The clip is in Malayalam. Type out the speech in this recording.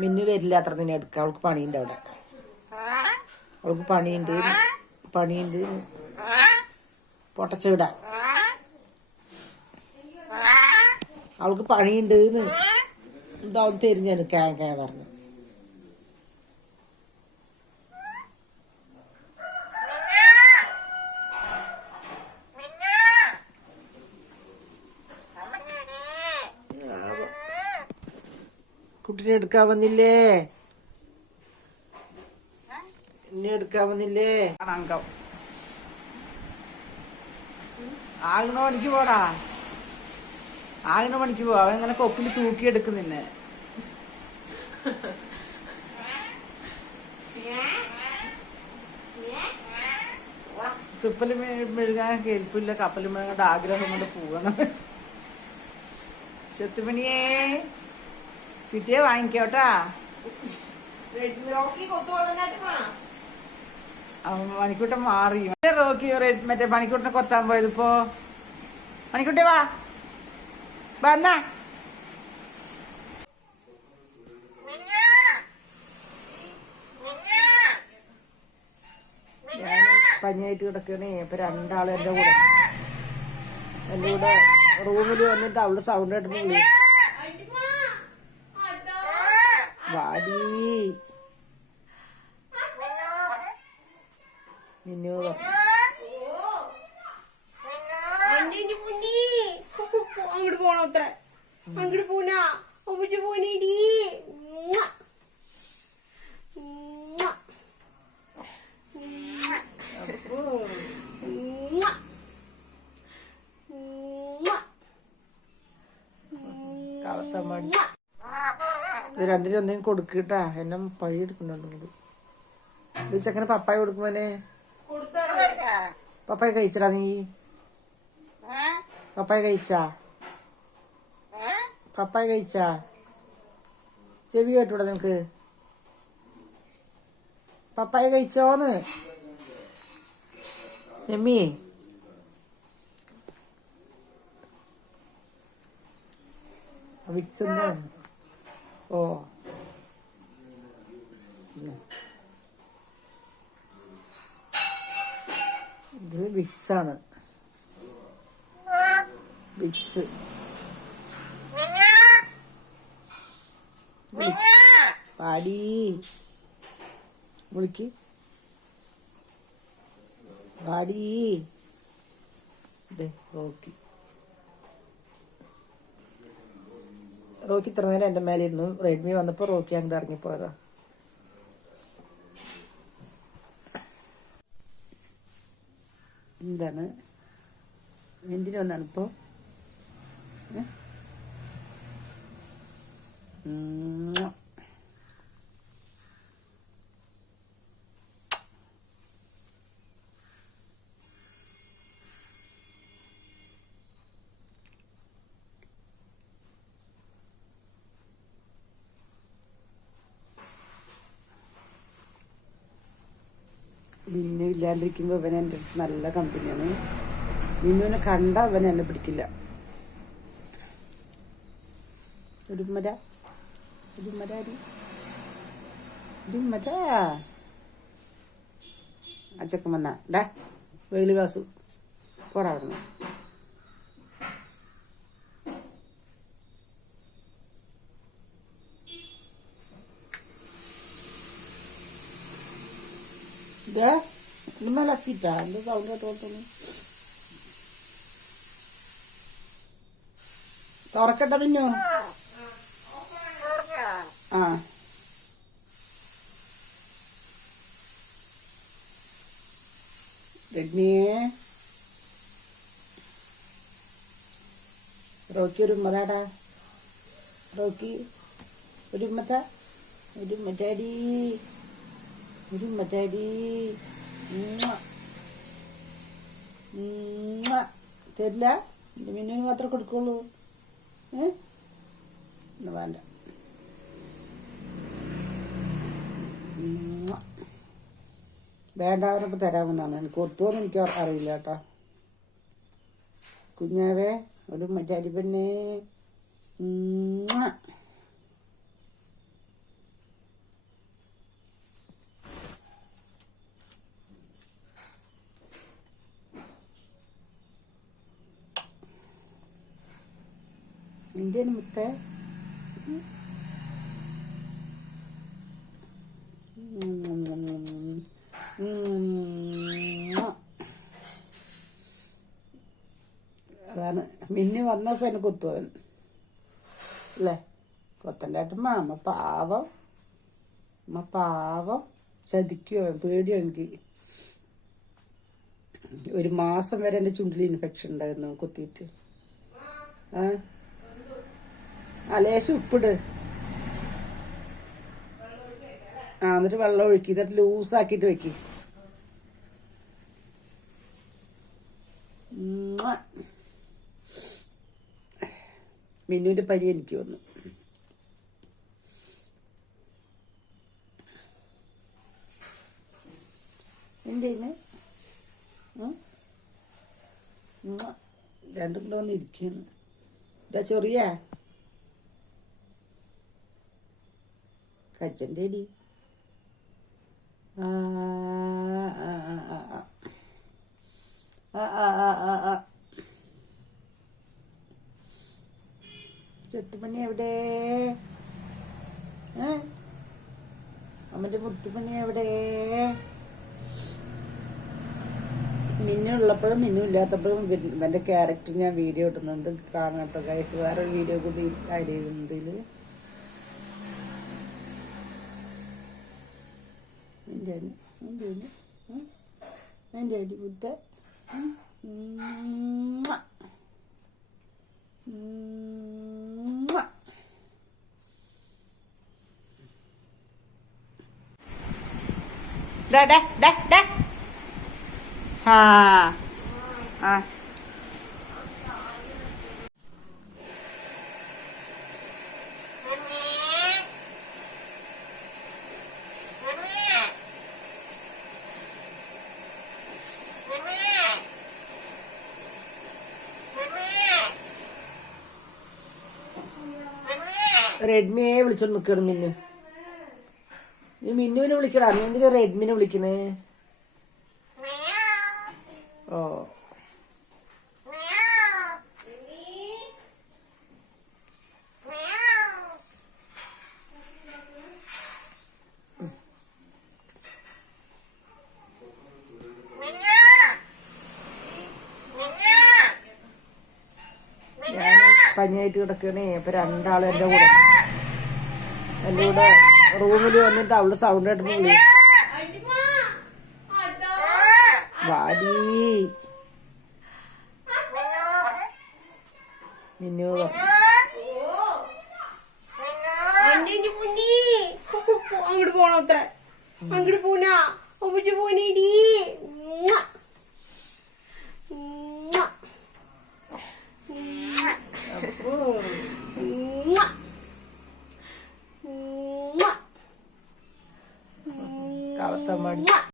മിന്നു വരില്ല അത്ര തന്നെ എടുക്കാം. അവൾക്ക് പണിയുണ്ട് അവിടെ. അവൾക്ക് പണിയുണ്ട് പൊട്ടച്ചിട. അവൾക്ക് പണിയുണ്ട് എന്താവും തിരിഞ്ഞു കേ പറഞ്ഞു. കുട്ടിനെ എടുക്കാൻ വന്നില്ലേ? എന്നെ എടുക്കാൻ വന്നില്ലേ? അങ്കം ആളിന് പണിക്ക് പോടാ. ആളിന് പണിക്ക് പോവാ. അവൻ ഇങ്ങനെ കൊക്കിൽ തൂക്കിയെടുക്കും നിന്നെ. തുപ്പല് മെഴുകാൻ കേൾപ്പില്ല. കപ്പല് മെഴുകാണ്ട് ആഗ്രഹം കൊണ്ട് പോകണം. ചെത്തുമണിയേ കിട്ടിയേ വാങ്ങിക്കോട്ടാ. മണിക്കൂട്ടൻ മാറി. റോക്കി മറ്റേ മണിക്കൂട്ടിനെ കൊത്താൻ പോയത്. ഇപ്പോ മണിക്കുട്ടി വാ വന്നാ. ഞാൻ പനിയായിട്ട് കിടക്കണേ. ഇപ്പൊ രണ്ടാളും എന്റെ കൂടെ റൂമിൽ വന്നിട്ട് അവള് സൗണ്ട് കേട്ടിട്ടില്ലേ? വാടി മിന്നു അങ്ങോട്ട് പോണോ? അത്ര അങ്ങോട്ട് പോനാ പോനേടി. കളത്തമ്മടി രണ്ടിനും എന്തെങ്കിലും കൊടുക്കട്ടാ. എന്നെ പഴി എടുക്കുന്നുണ്ട്. ഇത് ചെക്കന് പപ്പായ കൊടുക്കുമ്പോനെ. പപ്പായ കഴിച്ചടാ നീ? പപ്പായ കഴിച്ചാ? ചെവി കേട്ടൂടാ നിനക്ക്? പപ്പായ കഴിച്ചോന്ന് എമ്മി? വിക്സ് ഓ ഇത് വിക്സാണ്. വിക്സ് പാടി വിളിക്ക്. പാടി റോക്കി ഇത്ര നേരം എൻ്റെ മേലെ ഇരുന്നു. റെഡ്മി വന്നപ്പോൾ റോക്കി അങ്ങോട്ട് ഇറങ്ങിപ്പോയതാ. എന്താണ് എന്തിനു വന്നാണ് ഇപ്പോൾ? മിന്നു ഇല്ലാണ്ടിരിക്കുമ്പോൾ അവൻ എൻ്റെ അടുത്ത് നല്ല കമ്പനിയാണ്. മിന്നുവിനെ കണ്ട അവൻ എന്നെ പിടിക്കില്ല. ഇടുമ്മരാ അച്ചക്കൻ വന്നാ ഡാ വേളി വാസു പോടാ അവിടുന്ന്. ഇടുമ്മലാക്കിട്ടാ എൻ്റെ സൗണ്ട് കേട്ടോളൂ. തുറക്കട്ടെ മിന്നു? ആ റെഡ്മിയെ റോക്കി ഒരു ഉമ്മതാടാ. റോക്കി ഒരു ഉമ്മറ്റാടി തരില്ല. എൻ്റെ മിന്നുവിന് മാത്രമേ കൊടുക്കുള്ളൂ. വേണ്ട. വേണ്ടവരപ്പോൾ തരാമെന്നാണ്. എനിക്ക് ഒത്തുവെന്ന് എനിക്ക് അറിയില്ല കേട്ടോ. കുഞ്ഞാവേ ഒരു മറ്റാരി പെണ്ണേ. നിന്റെ മുത്തേ. അതാണ് മിന്നു വന്നപ്പോ എന്നെ കൊത്തുവൻ അല്ലേ? കൊത്തൻ്റെ ഏട്ടമ്മ അമ്മ പാവം, അമ്മ പാവം. ചതിക്കോ? പേടിയോ എനിക്ക്. ഒരു മാസം വരെ എൻ്റെ ചുണ്ടിൽ ഇൻഫെക്ഷൻ ഉണ്ടായിരുന്നു കുത്തിയിട്ട്. ലേശം ഉപ്പിട്. എന്നിട്ട് വെള്ളം ഒഴുക്കി, എന്നിട്ട് ലൂസാക്കിയിട്ട് വെക്കി. മിന്നുവിന്റെ പനി എനിക്ക് വന്നു. എൻ്റെ രണ്ടും കൂടെ വന്ന് ഇരിക്കുന്നു. ഇതാ ചെറിയ കച്ചൻ്റെ അടി. ചെത്തുമണി എവിടെ? അമ്മന്റെ മുത്തുമണി എവിടെ? മിന്നു ഉള്ളപ്പോഴും മിന്നു ഇല്ലാത്തപ്പോഴും ഇവന്റെ ക്യാരക്ടർ ഞാൻ വീഡിയോ ഇടുന്നുണ്ട്, കാണാട്ടോ ഗൈസ്. വേറെ വീഡിയോ കൂടി ആഡ് ചെയ്തിട്ടുണ്ട് ഇതില്. എൻ്റെ അടി മുത്ത. റെഡ്മിയെ വിളിച്ചോണ്ട് നിൽക്കണം മിന്നു. നീ മിന്നുവിനെ വിളിക്കടാ. നീ എന്തിനാ റെഡ്മിനെ വിളിക്കുന്നേ? ഓ പനിയായിട്ട് കിടക്കണേ. അപ്പൊ രണ്ടാളും എൻ്റെ കൂടെ റൂമിൽ വന്നിട്ട് അവള് സൗണ്ട് കേട്ടപ്പോ വാടി മിന്നു അങ്ങോട്ട് പോണത്ര. അങ്ങോട്ട് പോനാ പോനേടി. കളത്തമ്മ